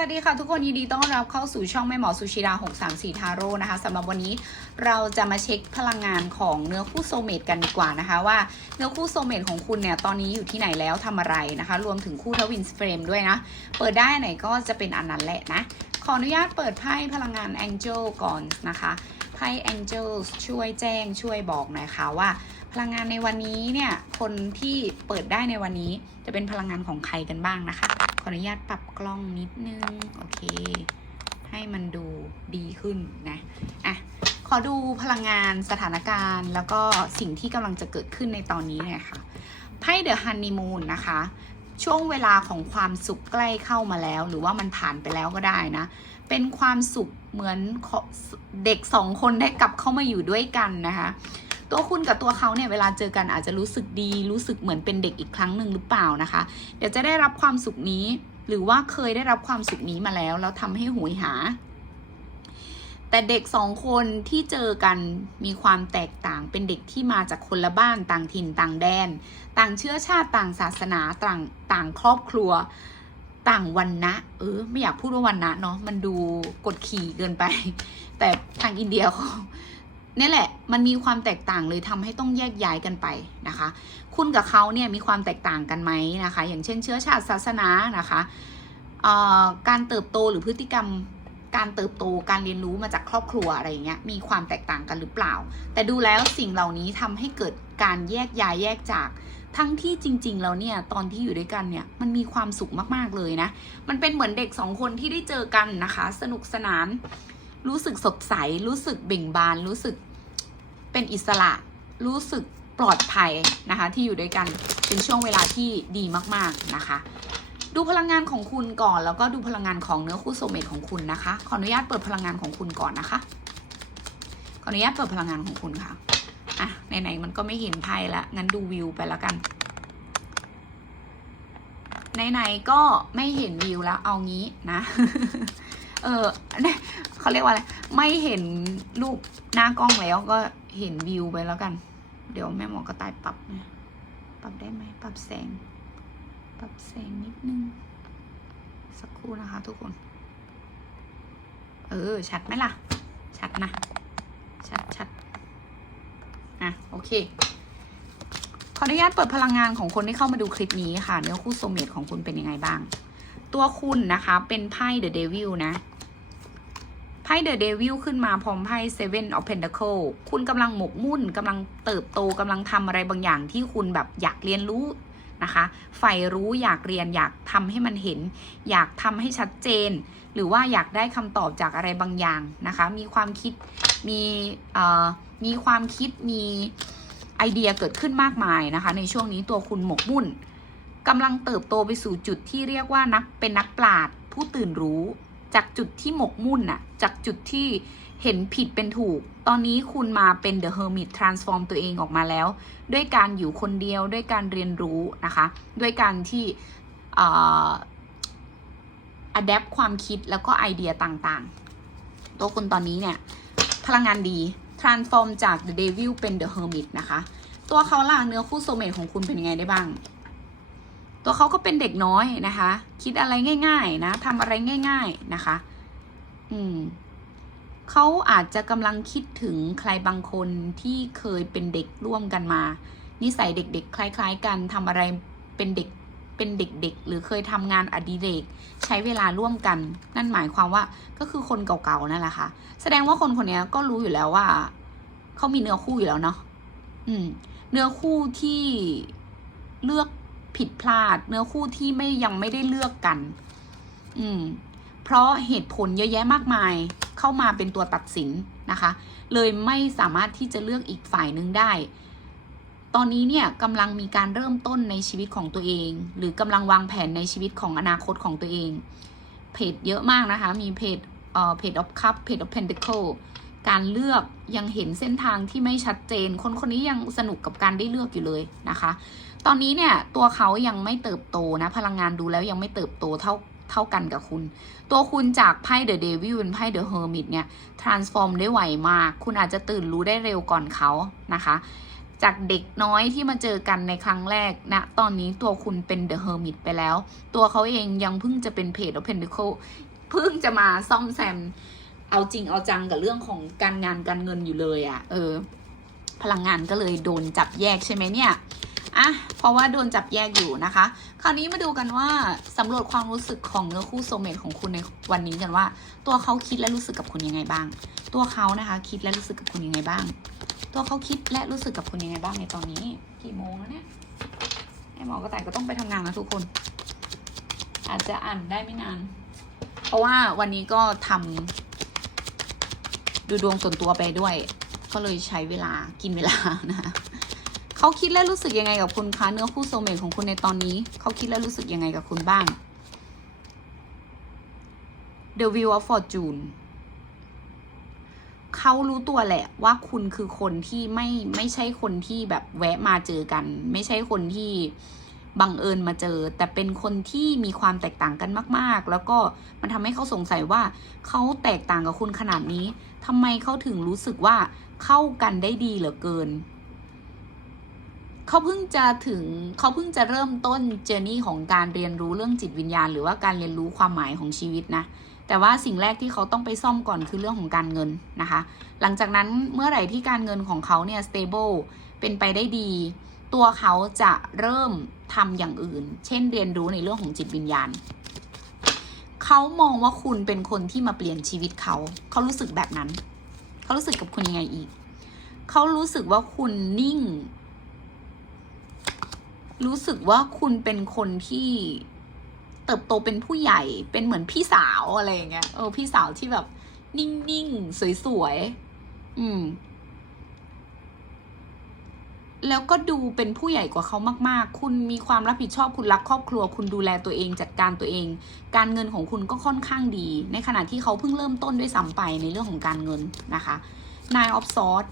วัสดีค่ะทุกคนยินดีต้อนรับเข้าสู่ช่องแม่หมอสุชิดา634ทาโร่นะคะสำหรับวันนี้เราจะมาเช็คพลังงานของเนื้อคู่โซเมตกันดีกว่านะคะ ว่าเนื้อคู่โซเมตของคุณเนี่ยตอนนี้อยู่ที่ไหนแล้วทำอะไรนะคะ รวมถึงคู่ทวินสเฟรมด้วยนะ เปิดได้ไหนก็จะเป็นอันนั้นแหละนะ ขออนุญาตเปิดไพ่พลังงาน Angel ก่อนนะคะไพ่ Angel ช่วยแจ้งช่วยบอกหน่อยค่ะว่า พลังงานในวันนี้เนี่ยคนที่เปิดได้ในวันนี้จะเป็นพลังงานของใครกันบ้างนะคะ ขออนุญาตปรับกล้องนิดนึง โอเค ให้มันดูดีขึ้นนะอะขอดูพลังงานสถานการณ์ แล้วก็สิ่งที่กำลังจะเกิดขึ้นในตอนนี้เนี่ยค่ะไพ่เดอะฮันนีมูนนะคะ ช่วงเวลาของความสุขใกล้เข้ามาแล้ว หรือว่ามันผ่านไปแล้วก็ได้นะ เป็นความสุขเหมือนเด็กสองคนได้กลับเข้ามาอยู่ด้วยกันนะคะ ตัวคุณกับตัวเขาเนี่ยเวลาเจอกันอาจจะรู้สึกดีรู้สึกเหมือนเป็นเด็กอีกครั้งหนึ่งหรือเปล่านะคะ เดี๋ยวจะได้รับความสุขนี้ หรือว่าเคยได้รับความสุขนี้มาแล้ว แล้วทำให้หวยหา แต่เด็กสองคนที่เจอกันมีความแตกต่างเป็นเด็กที่มาจากคนละบ้านต่างถิ่นต่างแดน ต่างเชื้อชาติต่างศาสนาต่างต่างครอบครัวต่างวันนะเออไม่อยากพูดว่าวันนะเนาะมันดูกดขี่เกินไป แต่ทางอินเดียเขา นี่แหละ มันมีความแตกต่างเลยทำให้ต้องแยกย้ายกันไปนะคะ คุณกับเขาเนี่ยมีความแตกต่างกันไหมนะคะ อย่างเช่นเชื้อชาติศาสนานะคะการเติบโตหรือพฤติกรรมการเติบโตการเรียนรู้มาจากครอบครัวอะไรเงี้ยมีความแตกต่างกันหรือเปล่า แต่ดูแล้วสิ่งเหล่านี้ทำให้เกิดการแยกย้ายแยกจาก ทั้งที่จริง ๆ แล้วเนี่ยตอนที่อยู่ด้วยกันเนี่ยมันมีความสุขมากๆเลยนะ มันเป็นเหมือนเด็กสองคนที่ได้เจอกันนะคะ สนุกสนาน รู้สึกสดใส รู้สึกเบ่งบาน รู้สึกเป็นอิสระ รู้สึกปลอดภัยนะคะ ที่อยู่ด้วยกันเป็นช่วงเวลาที่ดีมากๆนะคะ ดูพลังงานของคุณก่อนแล้วก็ดูพลังงานของเนื้อคู่โซเมตของคุณนะคะ ขออนุญาตเปิดพลังงานของคุณก่อนนะคะ ขออนุญาตเปิดพลังงานของคุณค่ะอะไหนๆมันก็ไม่เห็นไพ่ละงั้นดูวิวไปแล้วกันไหนๆก็ไม่เห็นวิวแล้วเอางี้นะ เออ เนี่ยเขาเรียกว่าอะไร ไม่เห็นรูปหน้ากล้องแล้วก็เห็นวิวไปแล้วกัน เดี๋ยวแม่หมอกระต่ายปรับนะปรับได้ไหมปรับแสง ปรับแสงนิดนึง สักครู่นะคะทุกคน เออ ชัดไหมล่ะ ชัดนะ ชัดชัดอะโอเค ขออนุญาตเปิดพลังงานของคนที่เข้ามาดูคลิปนี้ค่ะ เนื้อคู่โซเมตของคุณเป็นยังไงบ้าง ตัวคุณนะคะ เป็นไพ่เดอะเดวิลนะ พ่เดอะเดวิลขึ้นมาพร้อมไพ่เซเว่นออฟเพนเคิลคุณกำลังหมกมุ่นกำลังเติบโตกำลังทำอะไรบางอย่างที่คุณแบบอยากเรียนรู้นะคะใฝ่รู้อยากเรียนอยากทำให้มันเห็น อยากทำให้ชัดเจน หรือว่าอยากได้คำตอบจากอะไรบางอย่างนะคะ มีความคิดมีเอ่อมีความคิดมีไอเดียเกิดขึ้นมากมายนะคะ ในช่วงนี้ตัวคุณหมกมุ่นกำลังเติบโตไปสู่จุดที่เรียกว่านักเป็นนักปราชญ์ผู้ตื่นรู้ จากจุดที่หมกมุ่นน่ะ จากจุดที่เห็นผิดเป็นถูก ตอนนี้คุณมาเป็น The Hermit Transform ตัวเองออกมาแล้ว ด้วยการอยู่คนเดียว ด้วยการเรียนรู้นะคะ ด้วยการที่อ่อ adapt ความคิดแล้วก็ไอเดียต่างๆ ตัวคุณตอนนี้เนี่ย พลังงานดี transform จาก The Devil เป็น The Hermit นะคะ ตัวเขาล่ะเนื้อคู่โซเมตของคุณเป็นยังไงได้บ้าง ตัวเขาก็เป็นเด็กน้อยนะคะ คิดอะไรง่าย ๆ นะทำอะไรง่าย ๆนะคะ อืมเขาอาจจะกำลังคิดถึงใครบางคนที่เคยเป็นเด็กร่วมกันมา นิสัยเด็ก ๆ คล้าย ๆ กันทำอะไรเป็นเด็กเป็นเด็กๆ หรือเคยทำงานอดิเรก ใช้เวลาร่วมกัน นั่นหมายความว่าก็คือคนเก่าๆนั่นแหละค่ะ แสดงว่าคนคนนี้ก็รู้อยู่แล้วว่าเขามีเนื้อคู่อยู่แล้วเนาะอืม เนื้อคู่ที่เลือก ผิดพลาด เนื้อคู่ที่ไม่ยังไม่ได้เลือกกัน อืม เพราะเหตุผลเยอะแยะมากมายเข้ามาเป็นตัวตัดสินนะคะ เลยไม่สามารถที่จะเลือกอีกฝ่ายหนึ่งได้ ตอนนี้เนี่ยกำลังมีการเริ่มต้นในชีวิตของตัวเอง หรือกำลังวางแผนในชีวิตของอนาคตของตัวเอง เพจเยอะมากนะคะ มีเพจเอ่อเพจ of cup เพจ of pentacle การเลือกยังเห็นเส้นทางที่ไม่ชัดเจน คนคนนี้ยังสนุกกับการได้เลือกอยู่เลยนะคะ ตอนนี้เนี่ยตัวเขายังไม่เติบโตนะ พลังงานดูแล้วยังไม่เติบโตเท่าเท่ากันกับคุณ ตัวคุณจากไพ่เดอะเดวิลเป็นไพ่เดอะเฮอร์มิตเนี่ย transform ได้ไวมาก คุณอาจจะตื่นรู้ได้เร็วก่อนเขานะคะจากเด็กน้อยที่มาเจอกันในครั้งแรกนะ ตอนนี้ตัวคุณเป็นเดอะเฮอร์มิตไปแล้ว ตัวเขาเองยังเพิ่งจะเป็นเพจ of Pentacle เพิ่งจะมาซ่อมแซม เอาจริงเอาจังกับเรื่องของการงานการเงินอยู่เลยอะ่ะ เออ พลังงานก็เลยโดนจับแยกใช่ไหมเนี่ยอะเพราะว่าโดนจับแยกอยู่นะคะ คราวนี้มาดูกันว่าสำรวจความรู้สึกของเนื้อคู่โซเมตของคุณในวันนี้กันว่า ตัวเขาคิดและรู้สึกกับคุณยังไงบ้าง ตัวเขานะคะ คิดและรู้สึกกับคุณยังไงบ้าง ตัวเขาคิดและรู้สึกกับคุณยังไงบ้างในตอนนี้ กี่โมงแล้วเนี่ยไอหมอกระต่ายก็ต้องไปทำงานนะทุกคน อาจจะอ่านได้ไม่นาน เพราะว่าวันนี้ก็ทำ ดูดวงส่วนตัวไปด้วย ก็เลยใช้เวลากินเวลานะคะเขาคิดและรู้สึกยังไงกับคุณคะเนื้อคู่โซเมตของคุณในตอนนี้ เขาคิดและรู้สึกยังไงกับคุณบ้าง The Wheel of Fortune เขารู้ตัวแหละว่าคุณคือคนที่ไม่ไม่ใช่คนที่แบบแวะมาเจอกัน ไม่ใช่คนที่ บังเอิญมาเจอ แต่เป็นคนที่มีความแตกต่างกันมาก ๆ แล้วก็มันทำให้เขาสงสัยว่าเขาแตกต่างกับคุณขนาดนี้ทำไมเขาถึงรู้สึกว่าเข้ากันได้ดีเหลือเกินเขาเพิ่งจะถึงเขาเพิ่งจะเริ่มต้นเจอร์นี่ของการเรียนรู้เรื่องจิตวิญญาณ หรือว่าการเรียนรู้ความหมายของชีวิตนะแต่ว่าสิ่งแรกที่เขาต้องไปซ่อมก่อนคือเรื่องของการเงินนะคะ หลังจากนั้นเมื่อไหร่ที่การเงินของเขาเนี่ย stable เป็นไปได้ดี ตัวเขาจะเริ่มทำอย่างอื่น เช่นเรียนรู้ในเรื่องของจิตวิญญาณ เขามองว่าคุณเป็นคนที่มาเปลี่ยนชีวิตเขา เขารู้สึกแบบนั้น เขารู้สึกกับคุณยังไงอีก เขารู้สึกว่าคุณนิ่ง รู้สึกว่าคุณเป็นคนที่เติบโตเป็นผู้ใหญ่ เป็นเหมือนพี่สาวอะไรอย่างเงี้ย เออ พี่สาวที่แบบนิ่งๆ สวยๆ อืม แล้วก็ดูเป็นผู้ใหญ่กว่าเขามาก ๆ คุณมีความรับผิดชอบคุณรักครอบครัว คุณดูแลตัวเองจัดการตัวเอง การเงินของคุณก็ค่อนข้างดี ในขณะที่เขาเพิ่งเริ่มต้นด้วยซ้ำไปในเรื่องของการเงินนะคะ Nine of Swords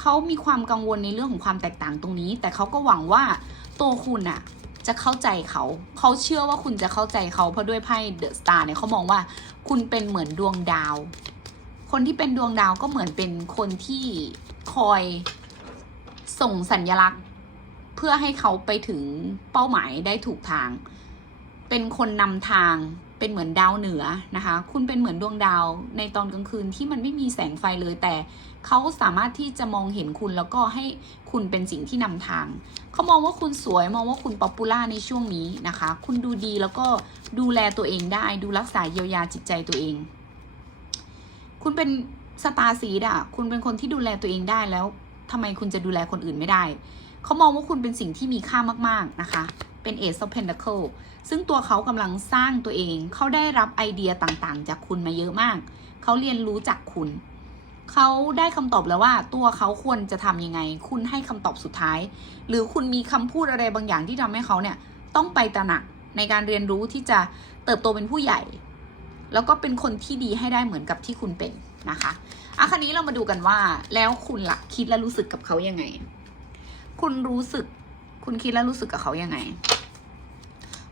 เขามีความกังวลในเรื่องของความแตกต่างตรงนี้ แต่เขาก็หวังว่าตัวคุณอะจะเข้าใจเขา เขาเชื่อว่าคุณจะเข้าใจเขาเพราะด้วยไพ่เดอะสตาร์เนี่ยเขามองว่าคุณเป็นเหมือนดวงดาว คนที่เป็นดวงดาวก็เหมือนเป็นคนที่คอย ส่งสัญญลักษณ์ เพื่อให้เขาไปถึงเป้าหมายได้ถูกทาง เป็นคนนำทางเป็นเหมือนดาวเหนือนะคะ คุณเป็นเหมือนดวงดาวในตอนกลางคืนที่มันไม่มีแสงไฟเลยแต่เขาสามารถที่จะมองเห็นคุณแล้วก็ให้คุณเป็นสิ่งที่นำทาง เขามองว่าคุณสวยมองว่าคุณป๊อปปูล่าในช่วงนี้นะคะ คุณดูดีแล้วก็ดูแลตัวเองได้ ดูรักษาเยียวยาจิตใจตัวเอง คุณเป็นสตาร์ซีดอะคุณเป็นคนที่ดูแลตัวเองได้แล้ว ทำไมคุณจะดูแลคนอื่นไม่ได้ เขามองว่าคุณเป็นสิ่งที่มีค่ามาก ๆ นะคะ เป็น Ace of Pentacle ซึ่งตัวเขากำลังสร้างตัวเอง เขาได้รับไอเดียต่างๆ จากคุณมาเยอะมาก เขาเรียนรู้จากคุณ เขาได้คำตอบแล้วว่าตัวเขาควรจะทำยังไง คุณให้คำตอบสุดท้าย หรือคุณมีคำพูดอะไรบางอย่างที่ทำให้เขาเนี่ยต้องไปตระหนักในการเรียนรู้ที่จะเติบโตเป็นผู้ใหญ่ แล้วก็เป็นคนที่ดีให้ได้เหมือนกับที่คุณเป็นนะคะ อะคราวนี้เรามาดูกันว่า แล้วคุณล่ะคิดและรู้สึกกับเขายังไง คุณรู้สึก คุณคิดและรู้สึกกับเขายังไง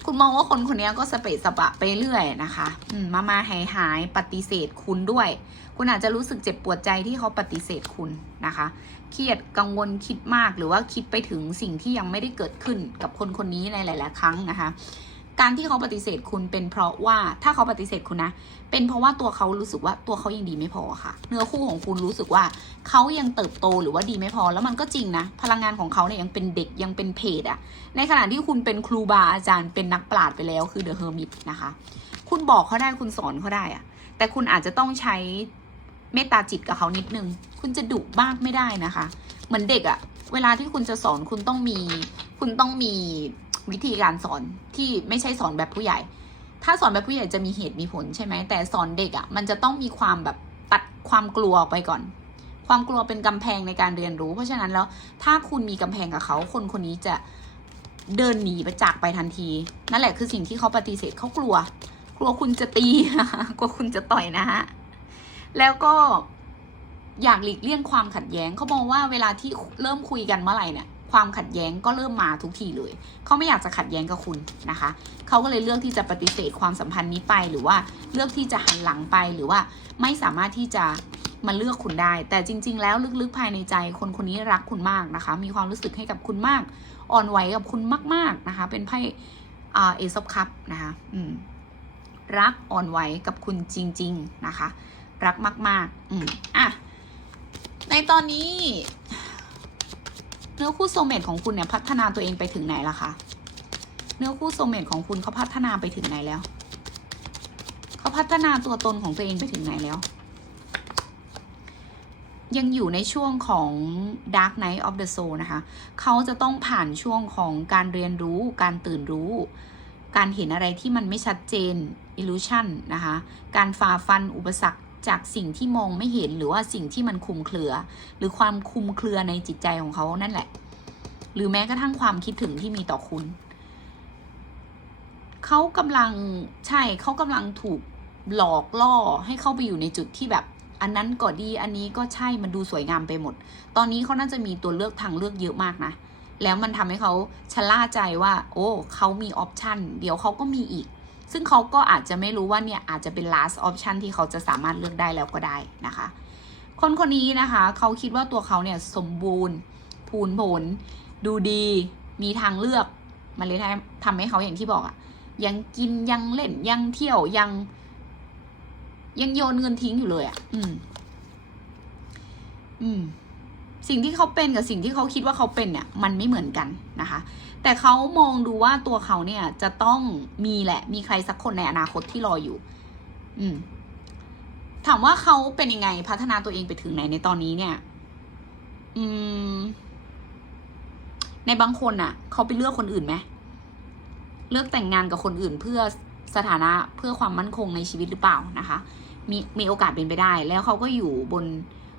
คุณมองว่าคนคนนี้ก็สเปซสปะไปเรื่อยนะคะมามาหายหายปฏิเสธคุณด้วย คุณอาจจะรู้สึกเจ็บปวดใจที่เขาปฏิเสธคุณนะคะ เครียดกังวลคิดมากหรือว่าคิดไปถึงสิ่งที่ยังไม่ได้เกิดขึ้นกับคนคนนี้ในหลาย ๆ ครั้งนะคะ การที่เขาปฏิเสธคุณเป็นเพราะว่าถ้าเขาปฏิเสธคุณนะ เป็นเพราะว่าตัวเขารู้สึกว่าตัวเขายังดีไม่พอค่ะ เนื้อคู่ของคุณรู้สึกว่าเขายังเติบโตหรือว่าดีไม่พอแล้วมันก็จริงนะ พลังงานของเขาเนี่ยยังเป็นเด็กยังเป็นเพจอะในขณะที่คุณเป็นครูบาอาจารย์เป็นนักปราชญ์ไปแล้วคือเดอะเฮอร์มิตนะคะ คุณบอกเขาได้คุณสอนเขาได้อะแต่คุณอาจจะต้องใช้เมตตาจิตกับเขานิดนึง คุณจะดุมากไม่ได้นะคะ เหมือนเด็กอะเวลาที่คุณจะสอนคุณต้องมี คุณต้องมี วิธีการสอนที่ไม่ใช่สอนแบบผู้ใหญ่ ถ้าสอนแบบผู้ใหญ่จะมีเหตุมีผลใช่ไหมแต่สอนเด็กอะ่ะมันจะต้องมีความแบบตัดความกลัวออกไปก่อน ความกลัวเป็นกำแพงในการเรียนรู้ เพราะฉะนั้นแล้วถ้าคุณมีกำแพงกับเขาคนคนนี้จะเดินหนีไปจากไปทันที นั่นแหละคือสิ่งที่เขาปฏิเสธเขากลัว กลัวคุณจะตีกลัวคุณจะต่อยนะฮะแล้วก็อยากหลีกเลี่ยงความขัดแย้งเขามองว่าเวลาที่เริ่มคุยกันเมื่อไหร่เนี่ย ความขัดแย้งก็เริ่มมาทุกทีเลย เขาไม่อยากจะขัดแย้งกับคุณนะคะ เขาก็เลยเลือกที่จะปฏิเสธความสัมพันธ์นี้ไป หรือว่าเลือกที่จะหันหลังไปหรือว่าไม่สามารถที่จะมาเลือกคุณได้ แต่จริง ๆ แล้วลึกๆภายในใจ คนคนนี้รักคุณมากนะคะ มีความรู้สึกให้กับคุณมาก อ่อนไหวกับคุณมาก ๆนะคะ เป็นไพ่เอซอบคัพนะคะอืมรักอ่อนไหวกับคุณจริง ๆ นะคะ รักมาก ๆ อืมอะ ในตอนนี้ เนื้อคู่โซเมตของคุณเนี่ยพัฒนาตัวเองไปถึงไหนละคะเนื้อคู่โซเมตของคุณเขาพัฒนาไปถึงไหนแล้วเขาพัฒนาตัวตนของตัวเองไปถึงไหนแล้ว ยังอยู่ในช่วงของ Dark Night of the Soul นะคะ เขาจะต้องผ่านช่วงของการเรียนรู้ การตื่นรู้ การเห็นอะไรที่มันไม่ชัดเจน illusion นะคะ การฝ่าฟันอุปสรรค จากสิ่งที่มองไม่เห็นหรือว่าสิ่งที่มันคลุมเครือ หรือความคลุมเครือในจิตใจของเขานั่นแหละ หรือแม้กระทั่งความคิดถึงที่มีต่อคุณ เขากำลังใช่เขากำลังถูกหลอกล่อให้เข้าไปอยู่ในจุดที่แบบ อันนั้นก็ดีอันนี้ก็ใช่มันดูสวยงามไปหมด ตอนนี้เขาน่าจะมีตัวเลือกทางเลือกเยอะมากนะแล้วมันทำให้เขาชะล่าใจว่า โอ้เขามีออปชันเดี๋ยวเขาก็มีอีก ซึ่งเขาก็อาจจะไม่รู้ว่าเนี่ยอาจจะเป็น last option ที่เขาจะสามารถเลือกได้แล้วก็ได้นะคะ คนคนนี้นะคะเขาคิดว่าตัวเขาเนี่ยสมบูรณ์พูนผล ดูดี มีทางเลือกมันเลยทำให้เขาอย่างที่บอกอะยังกินยังเล่นยังเที่ยวยัง ยังโยนเงินทิ้งอยู่เลยอะ่ะอืม อืม สิ่งที่เขาเป็นกับสิ่งที่เขาคิดว่าเขาเป็นเนี่ย มันไม่เหมือนกันนะคะ แต่เขามองดูว่าตัวเขาเนี่ยจะต้องมีแหละ มีใครสักคนในอนาคตที่รออยู่ อืม ถามว่าเขาเป็นยังไงพัฒนาตัวเองไปถึงไหนในตอนนี้เนี่ย อืม ในบางคนอะ่ะ เขาไปเลือกคนอื่นไหมเลือกแต่งงานกับคนอื่นเพื่อสถานะเพื่อความมั่นคงในชีวิตหรือเปล่านะคะ มีมีโอกาสเป็นไปได้ แล้วเขาก็อยู่บน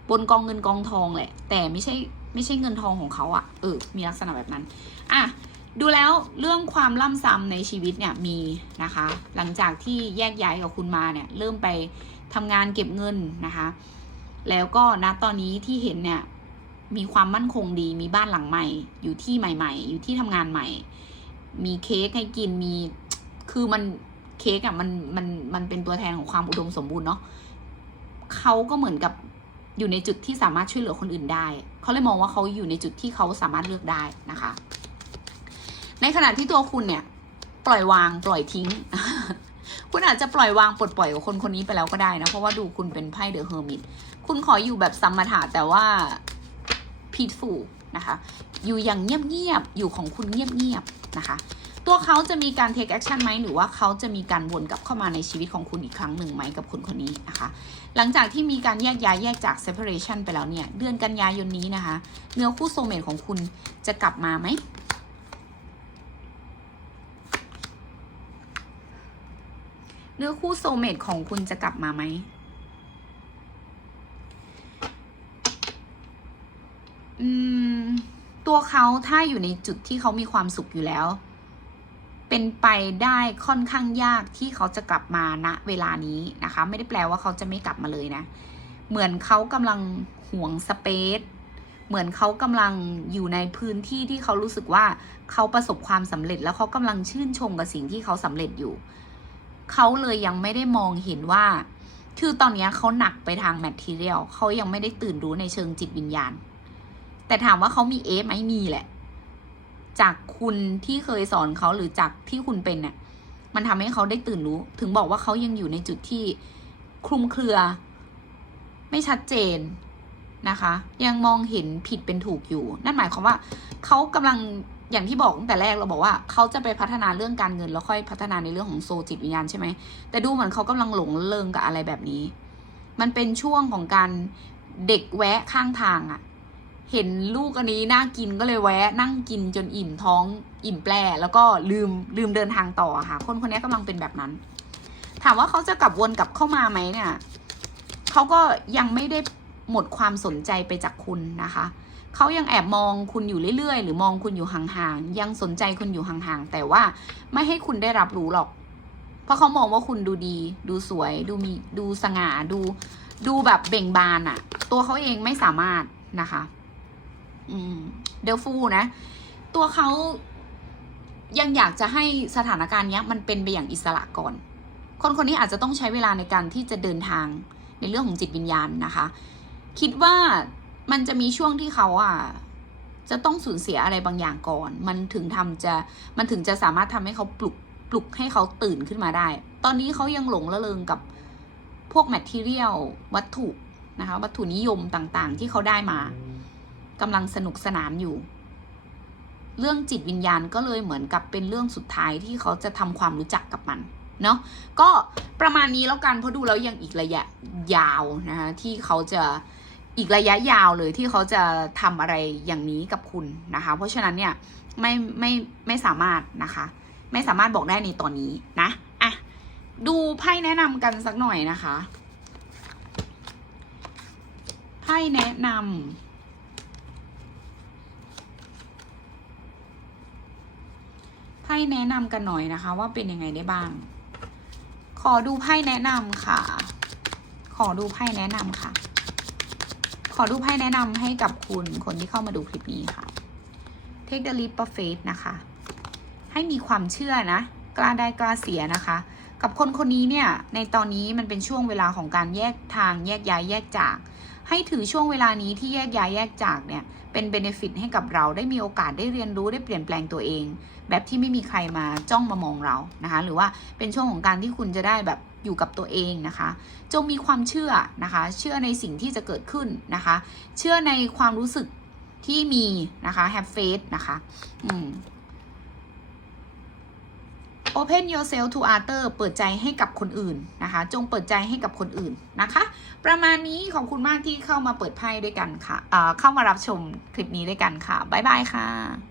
บนกองเงินกองทองแหละ แต่ไม่ใช่ไม่ใช่เงินทองของเขาอะ่ะ เออ มีลักษณะแบบนั้น อะ ดูแล้วเรื่องความล่ำซ้ำในชีวิตเนี่ยมีนะคะ หลังจากที่แยกย้ายกับคุณมาเนี่ยเริ่มไปทำงานเก็บเงินนะคะ แล้วก็ณตอนนี้ที่เห็นเนี่ยมีความมั่นคงดีมีบ้านหลังใหม่ อยู่ที่ใหม่ ๆ อยู่ที่ทำงานใหม่ มีเค้กให้กินมีคือมันเค้กอะมันมันมันเป็นตัวแทนของความอุดมสมบูรณ์เนาะเขาก็เหมือนกับอยู่ในจุดที่สามารถช่วยเหลือคนอื่นได้ เขาเลยมองว่าเขาอยู่ในจุดที่เขาสามารถเลือกได้นะคะ ในขณะที่ตัวคุณเนี่ย ปล่อยวางปล่อยทิ้ง คุณอาจจะปล่อยวางปลดปล่อยกับคนคนนี้ไปแล้วก็ได้นะ เพราะว่าดูคุณเป็นไพ่เดอะเฮอร์มิตคุณขออยู่แบบสัมมาถะแต่ว่าพีทฟูนะคะ อยู่อย่างเงียบๆอยู่ของคุณเงียบๆนะคะ ตัวเขาจะมีการ take action ไหมหรือว่าเขาจะมีการวนกลับเข้ามาในชีวิตของคุณอีกครั้งหนึ่งไหมกับคนคนนี้นะคะ หลังจากที่มีการแยกย้ายแยกจาก separation ไปแล้วเนี่ย เดือนกันยายนนี้นะคะ เนื้อคู่โซเมตของคุณจะกลับมาไหม เนื้อคู่โซเมตของคุณจะกลับมาไหมอืมตัวเขาถ้าอยู่ในจุดที่เขามีความสุขอยู่แล้ว เป็นไปได้ค่อนข้างยากที่เขาจะกลับมาณเวลานี้นะคะ ไม่ได้แปลว่าเขาจะไม่กลับมาเลยนะ เหมือนเขากำลังห่วงสเปซเหมือนเขากำลังอยู่ในพื้นที่ที่เขารู้สึกว่าเขาประสบความสำเร็จ แล้วเขากำลังชื่นชมกับสิ่งที่เขาสำเร็จอยู่ เขาเลยยังไม่ได้มองเห็นว่า คือตอนนี้เขาหนักไปทางแมทเทียลเขายังไม่ได้ตื่นรู้ในเชิงจิตวิญญาณ แต่ถามว่าเขามีเอฟไหมมีแหละ จากคุณที่เคยสอนเขาหรือจากที่คุณเป็นเนี่ยมันทำให้เขาได้ตื่นรู้ ถึงบอกว่าเขายังอยู่ในจุดที่คลุมเครือ ไม่ชัดเจนนะคะ ยังมองเห็นผิดเป็นถูกอยู่ นั่นหมายความว่าเขากำลัง อย่างที่บอกตั้งแต่แรกเราบอกว่าเขาจะไปพัฒนาเรื่องการเงินแล้วค่อยพัฒนาในเรื่องของโซจิตวิญญาณใช่ไหมแต่ดูเหมือนเขากำลังหลงเริงกับอะไรแบบนี้ มันเป็นช่วงของการเด็กแวะข้างทางอะเห็นลูกอันนี้น่ากินก็เลยแวะ นั่งกินจนอิ่มท้องอิ่มแปรแล้วก็ลืมลืมเดินทางต่อค่ะ คนคนนี้กำลังเป็นแบบนั้น ถามว่าเขาจะกลับวนกลับเข้ามาไหมเนี่ยเขาก็ยังไม่ได้หมดความสนใจไปจากคุณนะคะ เขายังแอบมองคุณอยู่เรื่อยๆ หรือมองคุณอยู่ห่างๆ ยังสนใจคุณอยู่ห่างๆ แต่ว่าไม่ให้คุณได้รับรู้หรอก เพราะเขามองว่าคุณดูดี ดูสวย ดูมี ดูสง่า ดู ดูแบบเบ่งบานอะตัวเขาเองไม่สามารถนะคะ อืม เดลฟูนะ ตัวเขายังอยากจะให้สถานการณ์เนี้ยมันเป็นไปอย่างอิสระก่อน คนคนนี้อาจจะต้องใช้เวลาในการที่จะเดินทางในเรื่องของจิตวิญญาณนะคะ คิดว่า มันจะมีช่วงที่เขาอะจะต้องสูญเสียอะไรบางอย่างก่อน มันถึงทำจะมันถึงจะสามารถทำให้เขาปลุกปลุกให้เขาตื่นขึ้นมาได้ ตอนนี้เขายังหลงระเริงกับพวกแมทเทียลวัตถุนะคะ วัตถุนิยมต่างๆ ที่เขาได้มากำลังสนุกสนานอยู่ เรื่องจิตวิญญาณก็เลยเหมือนกับเป็นเรื่องสุดท้ายที่เขาจะทำความรู้จักกับมันเนาะก็ประมาณนี้แล้วกันเพราะดูแล้วยังอีกระยะยาวนะคะที่เขาจะ อีกระยะยาวเลยที่เขาจะทำอะไรอย่างนี้กับคุณนะคะ เพราะฉะนั้นเนี่ยไม่ไม่ไม่สามารถนะคะ ไม่สามารถบอกได้ในตอนนี้นะอะดูไพ่แนะนำกันสักหน่อยนะคะไพ่แนะนำไพ่แนะนำกันหน่อยนะคะ ว่าเป็นยังไงได้บ้าง ขอดูไพ่แนะนำค่ะ ขอดูไพ่แนะนำค่ะ ขอดูไพ่แนะนำให้กับคุณคนที่เข้ามาดูคลิปนี้ค่ะ Take the leap of faith นะคะ ให้มีความเชื่อนะ กล้าได้กล้าเสียนะคะ กับคนคนนี้เนี่ย ในตอนนี้มันเป็นช่วงเวลาของการแยกทางแยกย้ายแยกจาก ให้ถือช่วงเวลานี้ที่แยกย้ายแยกจากเนี่ย เป็นเบเนฟิตให้กับเราได้มีโอกาสได้เรียนรู้ได้เปลี่ยนแปลงตัวเอง แบบที่ไม่มีใครมาจ้องมามองเรานะคะ หรือว่าเป็นช่วงของการที่คุณจะได้แบบ อยู่กับตัวเองนะคะ จงมีความเชื่อนะคะ เชื่อในสิ่งที่จะเกิดขึ้นนะคะ เชื่อในความรู้สึกที่มีนะคะ have faith นะคะอืม Open yourself to other เปิดใจให้กับคนอื่นนะคะ จงเปิดใจให้กับคนอื่นนะคะ ประมาณนี้ขอบคุณมากที่เข้ามาเปิดไพ่ด้วยกันค่ะเเข้ามารับชมคลิปนี้ด้วยกันค่ะ บ๊ายบายค่ะ